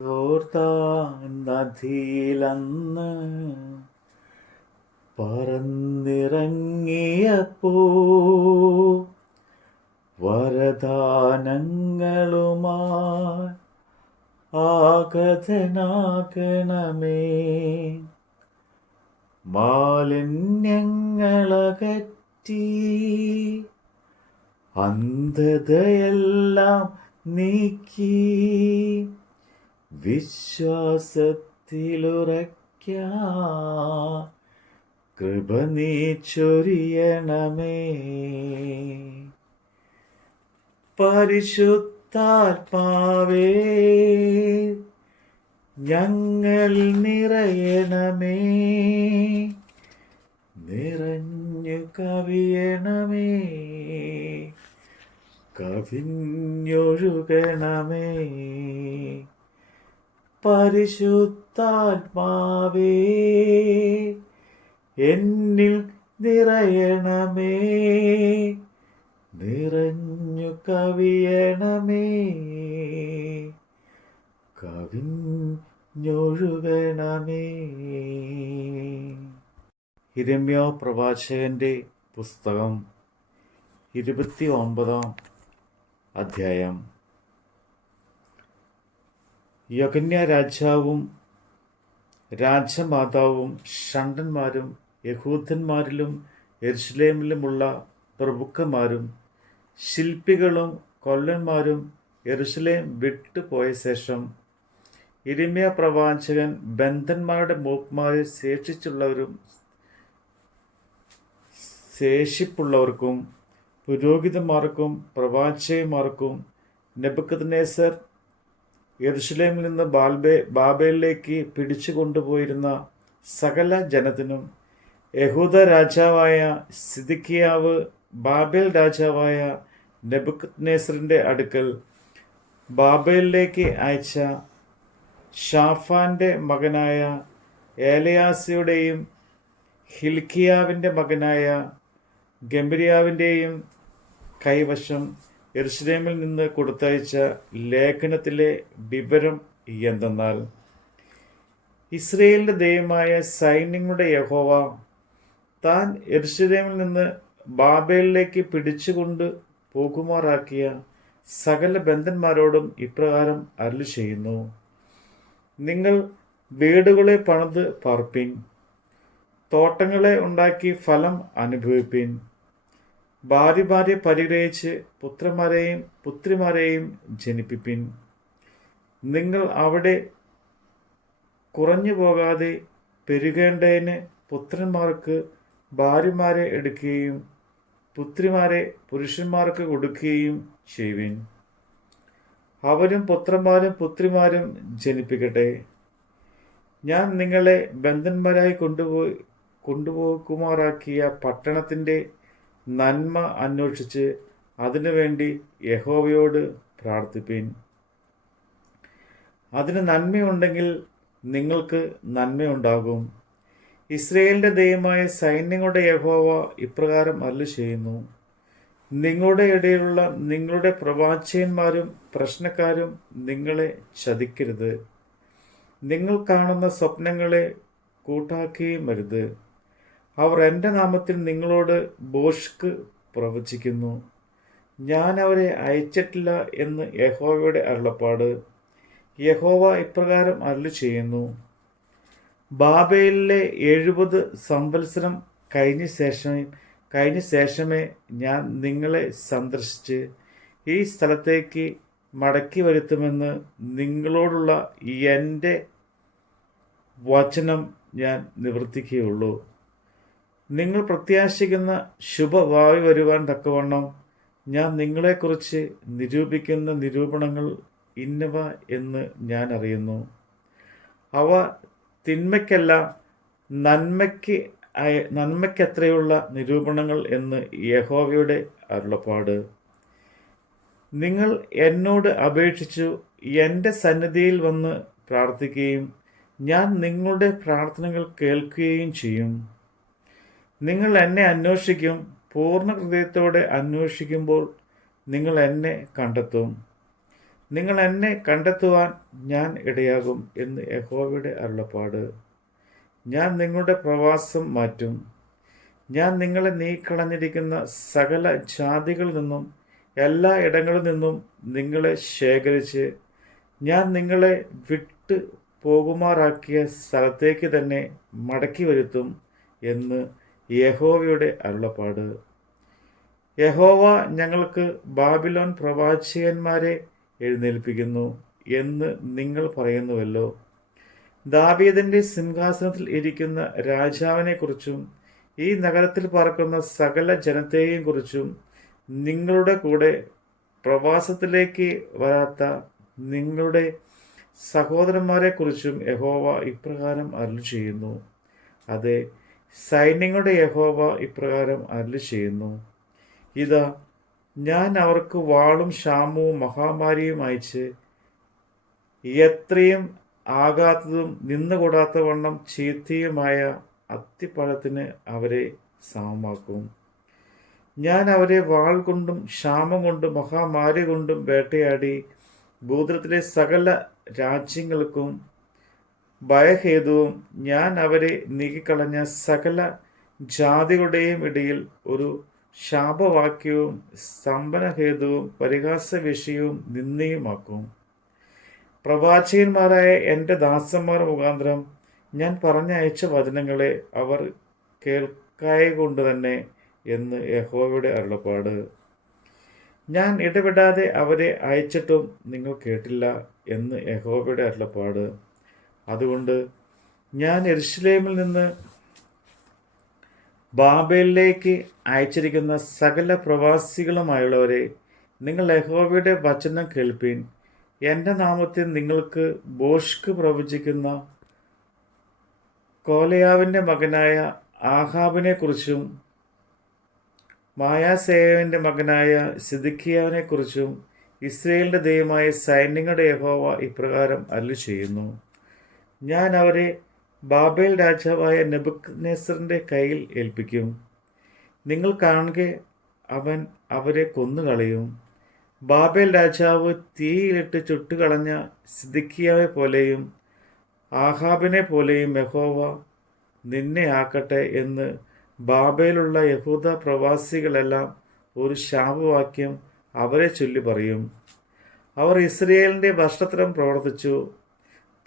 യോർദാൻ നദിയിലന്ന് പറന്നിറങ്ങിയപ്പോ വരദാനങ്ങളുമായി ആഗതനാകണമേ. മാലിന്യങ്ങളകറ്റി അന്ധതയെല്ലാം നീക്കി വിശ്വാസത്തിലുറയ്ക്കാൻ കൃപ നീ ചൊരിയണമേ. പരിശുദ്ധാത്മാവേ, ഞങ്ങളിൽ നിറയണമേ. നിറഞ്ഞു കവിയണമേ, കവിഞ്ഞൊഴുകണമേ. പരിശുദ്ധാത്മാവേ, എന്നിൽ നിറയണമേ. നിറഞ്ഞു കവിയണമേ, കവിഞ്ഞൊഴുകണമേ. യിരെമ്യാ പ്രവാചകന്റെ പുസ്തകം 29 അധ്യായം. യെഖന്യാ രാജാവും രാജമാതാവും ഷണ്ഡന്മാരും യഹൂദന്മാരിലും യെരുശലേമിലുമുള്ള പ്രഭുക്കന്മാരും ശില്പികളും കൊല്ലന്മാരും യെരുശലേം വിട്ടുപോയ ശേഷം യിരെമ്യാ പ്രവാചകൻ ബന്ധന്മാരുടെ മൂപ്പന്മാരിൽ ശേഷിപ്പുള്ളവർക്കും പുരോഹിതന്മാർക്കും പ്രവാചകന്മാർക്കും നെബൂഖദ്നേസർ യെരുശലേമിൽ നിന്ന് ബാബേലിലേക്ക് പിടിച്ചു കൊണ്ടുപോയിരുന്ന സകല ജനത്തിനും യഹൂദ രാജാവായ സിദെക്കീയാവ് ബാബേൽ രാജാവായ നെബൂഖദ്നേസറിന്റെ അടുക്കൽ ബാബേലിലേക്ക് അയച്ച ഷാഫാന്റെ മകനായ ഏലയാസിയുടെയും ഹിൽക്കിയാവിന്റെ മകനായ ഗെമര്യാവിന്റെയും കൈവശം യെരുശലേമിൽ നിന്ന് കൊടുത്തയച്ച ലേഖനത്തിലെ വിവരം എന്തെന്നാൽ, ഇസ്രയേലിന്റെ ദൈവമായ സൈന്യങ്ങളുടെ യഹോവ താൻ യെരുശലേമിൽ നിന്ന് ബാബേലിലേക്ക് പിടിച്ചുകൊണ്ട് പോകുമാറാക്കിയ സകല ബന്ധന്മാരോടും ഇപ്രകാരം അരുളിച്ചെയ്യുന്നു: നിങ്ങൾ വീടുകളെ പണിത് പാർപ്പിൻ, തോട്ടങ്ങളെ ഉണ്ടാക്കി ഫലം അനുഭവിപ്പിൻ, ഭാര്യ പരിഗ്രഹിച്ച് പുത്രന്മാരെയും പുത്രിമാരെയും ജനിപ്പിപ്പിൻ. നിങ്ങൾ അവിടെ കുറഞ്ഞു പോകാതെ പെരുകേണ്ടതിന് പുത്രന്മാർക്ക് ഭാര്യമാരെ എടുക്കുകയും പുത്രിമാരെ പുരുഷന്മാർക്ക് കൊടുക്കുകയും ചെയ്യുവിൻ. അവരും പുത്രന്മാരും പുത്രിമാരും ജനിപ്പിക്കട്ടെ. ഞാൻ നിങ്ങളെ ബന്ധന്മാരായി കൊണ്ടുപോകുമാറാക്കിയ പട്ടണത്തിൻ്റെ നന്മ അന്വേഷിച്ച് അതിനുവേണ്ടി യഹോവയോട് പ്രാർത്ഥിപ്പിൻ. അതിന് നന്മയുണ്ടെങ്കിൽ നിങ്ങൾക്ക് നന്മയുണ്ടാകും. ഇസ്രയേലിന്റെ ദൈവമായ സൈന്യങ്ങളുടെ യഹോവ ഇപ്രകാരം അരുളിച്ചെയ്യുന്നു: നിങ്ങളുടെ ഇടയിലുള്ള നിങ്ങളുടെ പ്രവാചകന്മാരും പ്രശ്നക്കാരും നിങ്ങളെ ചതിക്കരുത്. നിങ്ങൾ കാണുന്ന സ്വപ്നങ്ങളെ കൂട്ടാക്കുകയും അരുത്. അവർ എൻ്റെ നാമത്തിൽ നിങ്ങളോട് ഭോഷ്ക് പ്രവചിക്കുന്നു. ഞാൻ അവരെ അയച്ചിട്ടില്ല എന്ന് യഹോവയുടെ അരുളപ്പാട്. യഹോവ ഇപ്രകാരം അരുളിച്ചെയ്യുന്നു: ബാബേലിലെ 70 സംവത്സരം കഴിഞ്ഞ ശേഷമേ ഞാൻ നിങ്ങളെ സന്ദർശിച്ച് ഈ സ്ഥലത്തേക്ക് മടക്കി വരുത്തുമെന്ന് നിങ്ങളോടുള്ള എൻ്റെ വചനം ഞാൻ നിവർത്തിക്കുകയുള്ളൂ. നിങ്ങൾ പ്രത്യാശിക്കുന്ന ശുഭഭാവി വരുവാൻ തക്കവണ്ണം ഞാൻ നിങ്ങളെക്കുറിച്ച് നിരൂപിക്കുന്ന നിരൂപണങ്ങൾ ഇന്നവ എന്ന് ഞാൻ അറിയുന്നു. അവ തിന്മയ്ക്കല്ല, നന്മയ്ക്കത്രയുള്ള നിരൂപണങ്ങൾ എന്ന് യഹോവയുടെ അരുളപ്പാട്. നിങ്ങൾ എന്നോട് അപേക്ഷിച്ചു എൻ്റെ സന്നിധിയിൽ വന്ന് പ്രാർത്ഥിക്കുകയും ഞാൻ നിങ്ങളുടെ പ്രാർത്ഥനകൾ കേൾക്കുകയും ചെയ്യും. നിങ്ങൾ എന്നെ അന്വേഷിക്കും. പൂർണ്ണ ഹൃദയത്തോടെ അന്വേഷിക്കുമ്പോൾ നിങ്ങൾ എന്നെ കണ്ടെത്തും. നിങ്ങൾ എന്നെ കണ്ടെത്തുവാൻ ഞാൻ ഇടയാകും എന്ന് യഹോവയുടെ അരുളപ്പാട്. ഞാൻ നിങ്ങളുടെ പ്രവാസം മാറ്റും. ഞാൻ നിങ്ങളെ നീക്കളഞ്ഞിരിക്കുന്ന സകല ജാതികളിൽ നിന്നും എല്ലാ ഇടങ്ങളിൽ നിന്നും നിങ്ങളെ ശേഖരിച്ച് ഞാൻ നിങ്ങളെ വിട്ട് പോകുമാറാക്കിയ സ്ഥലത്തേക്ക് തന്നെ മടക്കി വരുത്തും എന്ന് യഹോവയുടെ അരുളപ്പാട്. യഹോവ ഞങ്ങൾക്ക് ബാബിലോൺ പ്രവാചകന്മാരെ എഴുന്നേൽപ്പിക്കുന്നു എന്ന് നിങ്ങൾ പറയുന്നുവല്ലോ. ദാവീദിന്റെ സിംഹാസനത്തിൽ ഇരിക്കുന്ന രാജാവിനെക്കുറിച്ചും ഈ നഗരത്തിൽ പാർക്കുന്ന സകല ജനത്തെയും കുറിച്ചും നിങ്ങളുടെ കൂടെ പ്രവാസത്തിലേക്ക് വരാത്ത നിങ്ങളുടെ സഹോദരന്മാരെക്കുറിച്ചും യഹോവ ഇപ്രകാരം അരുളി ചെയ്യുന്നു. അതെ, സൈന്യങ്ങളുടെ യഹോവ ഇപ്രകാരം അരുളി ചെയ്യുന്നു. ഇതാ, ഞാൻ അവർക്ക് വാളും ക്ഷാമവും മഹാമാരിയും അയച്ച് എത്രയും ആകാത്തതും നിന്നുകൂടാത്ത വണ്ണം ചീത്തയുമായ അത്തിപ്പഴത്തിന് അവരെ സമമാക്കും. ഞാൻ അവരെ വാൾ കൊണ്ടും ക്ഷാമം കൊണ്ടും മഹാമാരി കൊണ്ടും വേട്ടയാടി ഭൂതലത്തിലെ സകല രാജ്യങ്ങൾക്കും ഭയഹേതുവും ഞാൻ അവരെ നീക്കിക്കളഞ്ഞ സകല ജാതികളുടെയും ഇടയിൽ ഒരു ശാപവാക്യവും സ്തംഭനഹേതുവും പരിഹാസവിഷയവും നിന്ദയുമാക്കും. പ്രവാചകന്മാരായ എൻ്റെ ദാസന്മാർ മുഖാന്തരം ഞാൻ പറഞ്ഞയച്ച വചനങ്ങളെ അവർ കേൾക്കായകൊണ്ട് തന്നെ എന്ന് യഹോവയുടെ അരുളപ്പാട്. ഞാൻ ഇടപെടാതെ അവരെ അയച്ചിട്ടും നിങ്ങൾ കേട്ടില്ല എന്ന് യഹോവയുടെ അരുളപ്പാട്. അതുകൊണ്ട് ഞാൻ യെരൂശലേമിൽ നിന്ന് ബാബേലിലേക്ക് അയച്ചിരിക്കുന്ന സകല പ്രവാസികളുമായുള്ളവരെ, നിങ്ങൾ യഹോവയുടെ വചനം കേൾപ്പീൻ. എൻ്റെ നാമത്തിൽ നിങ്ങൾക്ക് ഭോഷ്ക് പ്രവചിക്കുന്ന കോലയാവിൻ്റെ മകനായ ആഹാബിനെക്കുറിച്ചും മായാസേവിൻ്റെ മകനായ സിദക്കിയാവിനെക്കുറിച്ചും ഇസ്രയേലിൻ്റെ ദൈവമായ സൈന്യങ്ങളുടെ യഹോവ ഇപ്രകാരം അരുളി ചെയ്യുന്നു. ഞാൻ അവരെ ബാബേൽ രാജാവായ നെബൂഖദ്നേസറിൻ്റെ കയ്യിൽ ഏൽപ്പിക്കും. നിങ്ങൾ കാണുക, അവൻ അവരെ കൊന്നുകളയും. ബാബേൽ രാജാവ് തീയിലിട്ട് ചുട്ടുകളഞ്ഞ സിദക്കിയാവെ പോലെയും ആഹാബിനെ പോലെയും യഹോവ നിന്നെ ആക്കട്ടെ എന്ന് ബാബേലുള്ള യഹൂദ പ്രവാസികളെല്ലാം ഒരു ശാപവാക്യം അവരെ ചൊല്ലി പറയും. അവർ ഇസ്രയേലിൻ്റെ ഭ്രഷ്ടത്തരം പ്രവർത്തിച്ചു,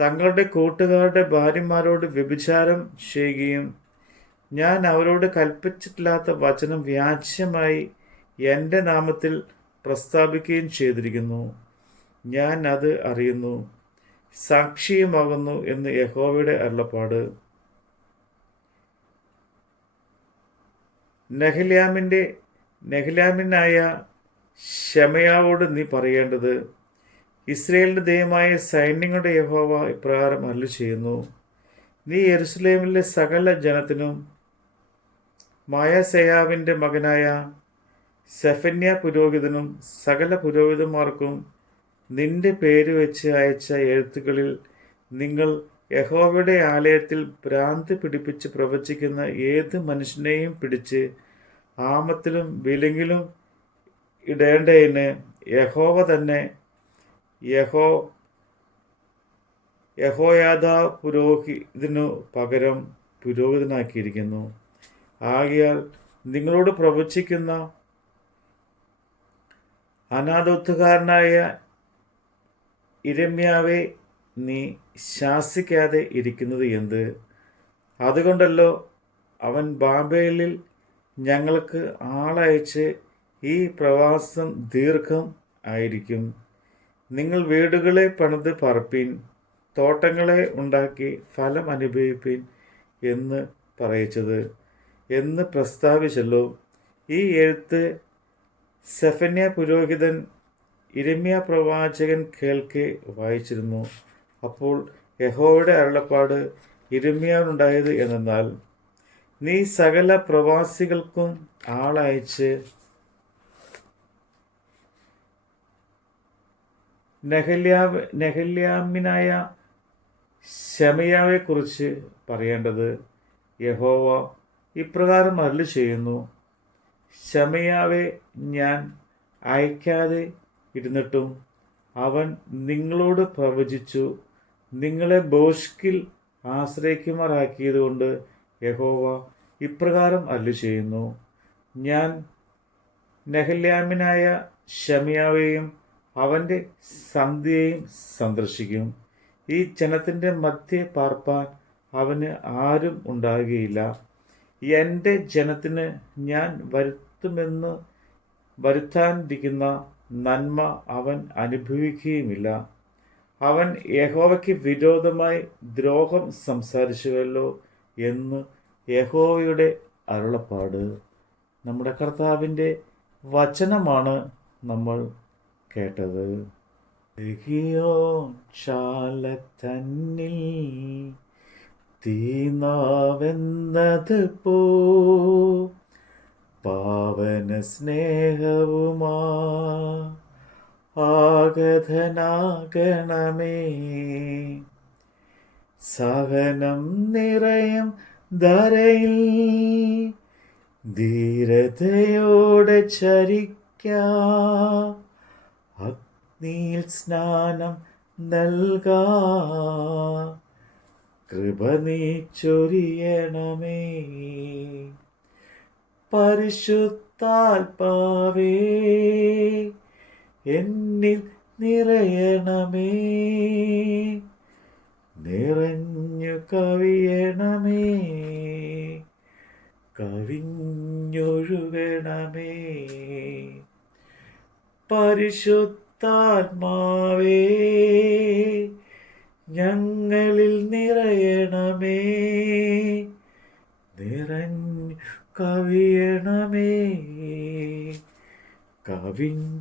തങ്ങളുടെ കൂട്ടുകാരുടെ ഭാര്യമാരോട് വ്യഭിചാരം ചെയ്യുകയും ഞാൻ അവരോട് കൽപ്പിച്ചിട്ടില്ലാത്ത വചനം വ്യാജ്യമായി എൻ്റെ നാമത്തിൽ പ്രസ്താവിക്കുകയും ചെയ്തിരിക്കുന്നു. ഞാൻ അത് അറിയുന്നു, സാക്ഷിയുമാകുന്നു എന്ന് യഹോവയുടെ അരുളപ്പാട്. നെഹ്ലാമിനായ ശമയാവോട് നീ പറയേണ്ടത്, ഇസ്രയേലിൻ്റെ ദൈവമായ സൈന്യങ്ങളുടെ യഹോവ ഇപ്രകാരം അരുളി ചെയ്യുന്നു. നീ യെരൂശലേമിലെ സകല ജനത്തിനും മായാസേയാവിൻ്റെ മകനായ സെഫന്യ പുരോഹിതനും സകല പുരോഹിതന്മാർക്കും നിന്റെ പേര് വെച്ച് അയച്ച എഴുത്തുകളിൽ നിങ്ങൾ യഹോവയുടെ ആലയത്തിൽ ഭ്രാന്തി പിടിപ്പിച്ച് പ്രവചിക്കുന്ന ഏത് മനുഷ്യനെയും പിടിച്ച് ആമത്തിലും വിലങ്ങിലും ഇടേണ്ടതിന് യഹോവ തന്നെ യഹോയാദാ പുരോഹിതനു പകരം പുരോഹിതനാക്കിയിരിക്കുന്നു. ആകയാൽ നിങ്ങളോട് പ്രവചിക്കുന്ന അനാഥോത്തുകാരനായ ഇരമ്യാവെ, നീ ശാസിക്കാതെ ഇരിക്കുന്നത് എന്ത്? അതുകൊണ്ടല്ലോ അവൻ ബാബേലിൽ ഞങ്ങൾക്ക് ആളയച്ച് ഈ പ്രവാസം ദീർഘം ആയിരിക്കും. നിങ്ങൾ വീടുകളെ പണിത് പാർപ്പീൻ, തോട്ടങ്ങളെ ഉണ്ടാക്കി ഫലം അനുഭവിപ്പീൻ എന്ന് പറയിച്ചത് എന്ന് പ്രസ്താവിച്ചല്ലോ. ഈ എഴുത്ത് സെഫന്യ പുരോഹിതൻ ഇരമ്യാ പ്രവാചകൻ കേൾക്കെ വായിച്ചിരുന്നു. അപ്പോൾ യഹോവയുടെ അരുളപ്പാട് ഇരമ്യാവിനുണ്ടായത് എന്നാൽ, നീ സകല പ്രവാസികൾക്കും ആളയച്ച് നെഹല്യാമിനായ ശമയാവെക്കുറിച്ച് പറയേണ്ടത്, യഹോവ ഇപ്രകാരം അരുളി ചെയ്യുന്നു. ശമയാവെ ഞാൻ അയക്കാതെ ഇരുന്നിട്ടും അവൻ നിങ്ങളോട് പ്രവചിച്ചു. നിങ്ങളെ ബോഷ്കിൽ ആശ്രയിക്കുമാറാക്കിയതുകൊണ്ട് യഹോവ ഇപ്രകാരം അരുളിച്ചെയ്യുന്നു, ഞാൻ നെഹെലാമ്യനായ ശമയ്യാവെയും അവൻ്റെ സന്ധ്യയെയും സന്ദർശിക്കും. ഈ ജനത്തിൻ്റെ മധ്യേ പാർപ്പാൻ അവന് ആരും ഉണ്ടാകുകയില്ല. എൻ്റെ ജനത്തിന് ഞാൻ വരുത്താനിരിക്കുന്ന നന്മ അവൻ അനുഭവിക്കുകയുമില്ല. അവൻ യഹോവയ്ക്ക് വിരോധമായി ദ്രോഹം സംസാരിച്ചുവല്ലോ എന്ന് യഹോവയുടെ അരുളപ്പാട്. നമ്മുടെ കർത്താവിൻ്റെ വചനമാണ് നമ്മൾ കേട്ടത്. ശാല തന്നിൽ തീനാവെന്നത് പോ പാവന സ്നേഹവുമാ ആഗതനാകണമേ. സഹനം നിറയും ധരയിൽ ധീരതയോടെ ചരിക്കാം. അഗ്നിയിൽ സ്നാനം നൽകാ കൃപ നീ ചൊരിയണമേ. പരിശുദ്ധാത്മാവേ എന്നിൽ നിറയണമേ. നിറഞ്ഞു കവിയണമേ, കവിഞ്ഞൊഴുകണമേ. പരിശുദ്ധാത്മാവേ ഞങ്ങളിൽ നിറയണമേ. നിറഞ്ഞു കവിയണമേ, കവിഞ്ഞൊഴുകണമേ.